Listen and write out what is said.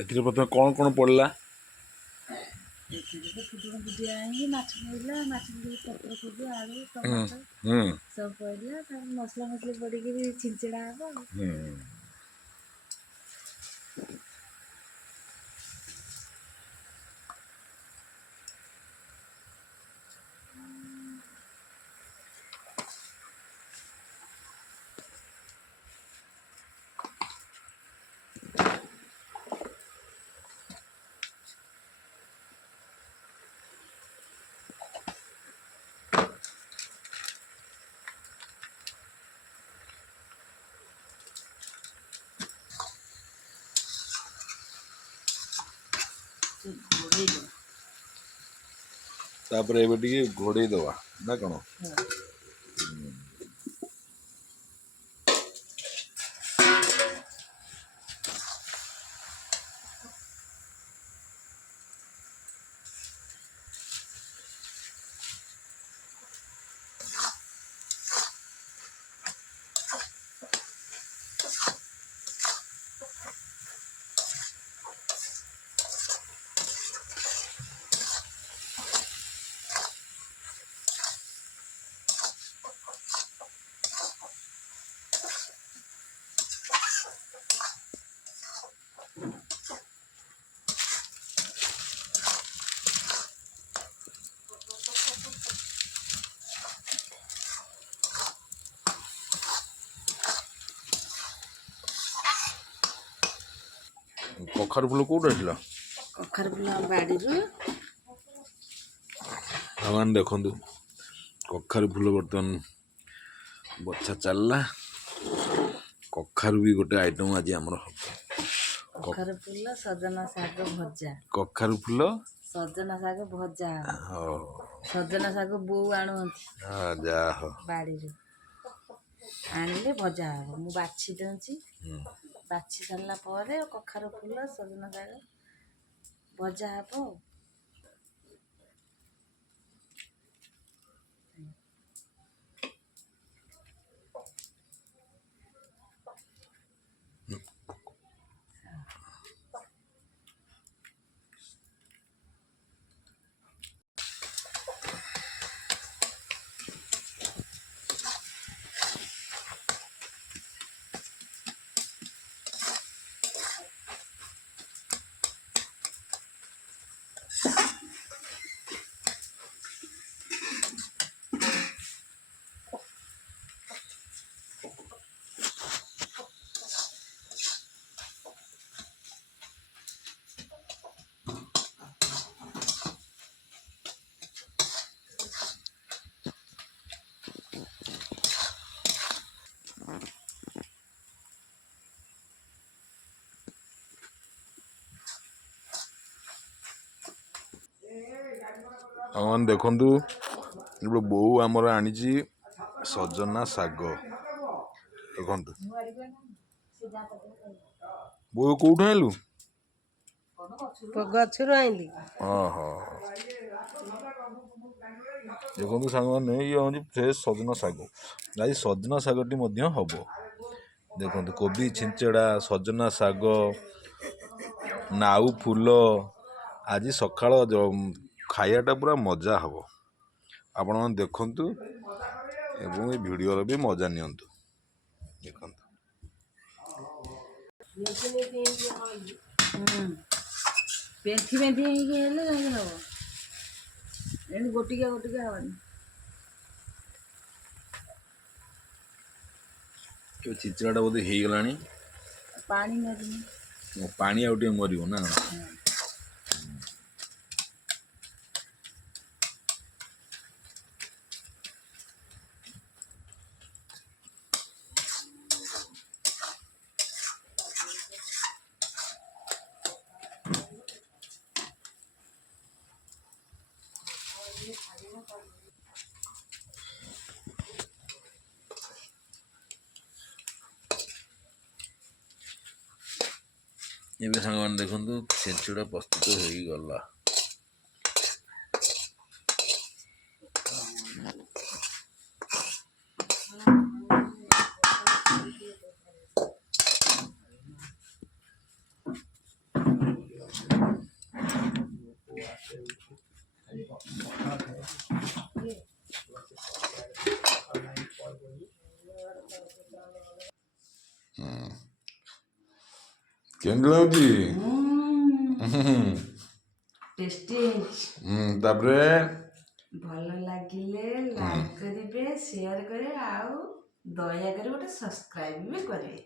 ଏଥିରେ ପ୍ରଥମେ କ'ଣ ପଡ଼ିଲା? ଏଥିରେ ତ ଫୁଟଣ ଫୁଟିଆ ହେଇକି ମାଛ ପଡ଼ିଲା, ମାଛ ପଡ଼ିକି ପତ୍ର କୋବି ଆଳୁ ଟମାଟୋ ସବୁ ପଡ଼ିଲା, ତାପରେ ମସଲା ମସଲି ପଡ଼ିକିରି ଛିଞ୍ଚେଡ଼ା ହବ ଆଉ। ତାପରେ ଏବେ ଟିକେ ଘୋଡ଼େଇ ଦେବା ନା କ'ଣ? କଖାରୁ ଫୁଲ କୋଉଠୁ ଆସିଲା? କଖାରୁ ଫୁଲ ଆମ ବାଡ଼ିରୁ। ଭଗବାନ ଦେଖନ୍ତୁ, କଖାରୁ ଫୁଲ ବର୍ତ୍ତମାନ ବଛା ଚାଲିଲା। କଖାରୁ ବି ଗୋଟେ ଆଇଟମ୍ ଆଜି ଆମର ହବ। କଖାରୁ ଫୁଲ ସଜନା ଶାଗ ଭଜା। କଖାରୁ ଫୁଲ ସଜନା ଶାଗ ଭଜା ହବ। ହଉ ସଜନା ଶାଗ ବୋଉ ଆଣନ୍ତି ଯାହା ହଉ ବାଡ଼ିରୁ, ଆଣିଲେ ଭଜା ହବ। ମୁଁ ବାଛି ଦେଉଛି, ବାଛି ସାରିଲା ପରେ କଖାରୁ ଫୁଲ ସଜନା ଶାଗ ଭଜା ହବ ଆଉ। ଭଗବାନ ଦେଖନ୍ତୁ, ଗୋଟେ ବୋଉ ଆମର ଆଣିଛି ସଜନା ଶାଗ। ଦେଖନ୍ତୁ ବୋଉ କୋଉଠୁ ଆଣିଲୁ? ଗଛରୁ ଆଣିଲି। ଓହୋ, ଦେଖନ୍ତୁ ସାଙ୍ଗମାନେ, ଇଏ ହେଉଛି ଫ୍ରେଶ୍ ସଜନା ଶାଗ। ଆଜି ସଜନା ଶାଗଟି ମଧ୍ୟ ହବ। ଦେଖନ୍ତୁ, କୋବି ଛିଞ୍ଚେଡ଼ା, ସଜନା ଶାଗ, ନାଉ ଫୁଲ। ଆଜି ସକାଳ ଖାଇବାଟା ପୁରା ମଜା ହବ। ଆପଣମାନେ ଦେଖନ୍ତୁ ଏବଂ ଏ ଭିଡ଼ିଓର ବି ମଜା ନିଅନ୍ତୁ। ଦେଖନ୍ତୁ ପେଣ୍ଠି ପେଣ୍ଠି ହେଇକି ହେଲେ ଯାଇକି ହବ, ଏମିତି ଗୋଟିକିଆ ଗୋଟିକିଆ ହବନି। ଛିଞ୍ଚେଡ଼ାଟା ବୋଧେ ହେଇଗଲାଣି। ପାଣି ମରିନି, ପାଣି ଆଉ ଟିକେ ମରିବ ନା? ଏବେ ସାଙ୍ଗମାନେ ଦେଖନ୍ତୁ, ଛିଞ୍ଚେଡ଼ା ପ୍ରସ୍ତୁତ ହେଇଗଲା। କେମିତି ଲାଗୁଛି? ଟେଷ୍ଟି ହେଇଛି। ତାପରେ ଭଲ ଲାଗିଲେ ଲାଇକ୍ କରିବେ, ସେୟାର କରିବେ, ଆଉ ଦୟାକରି ଗୋଟେ ସବସ୍କ୍ରାଇବ ବି କରିବେ।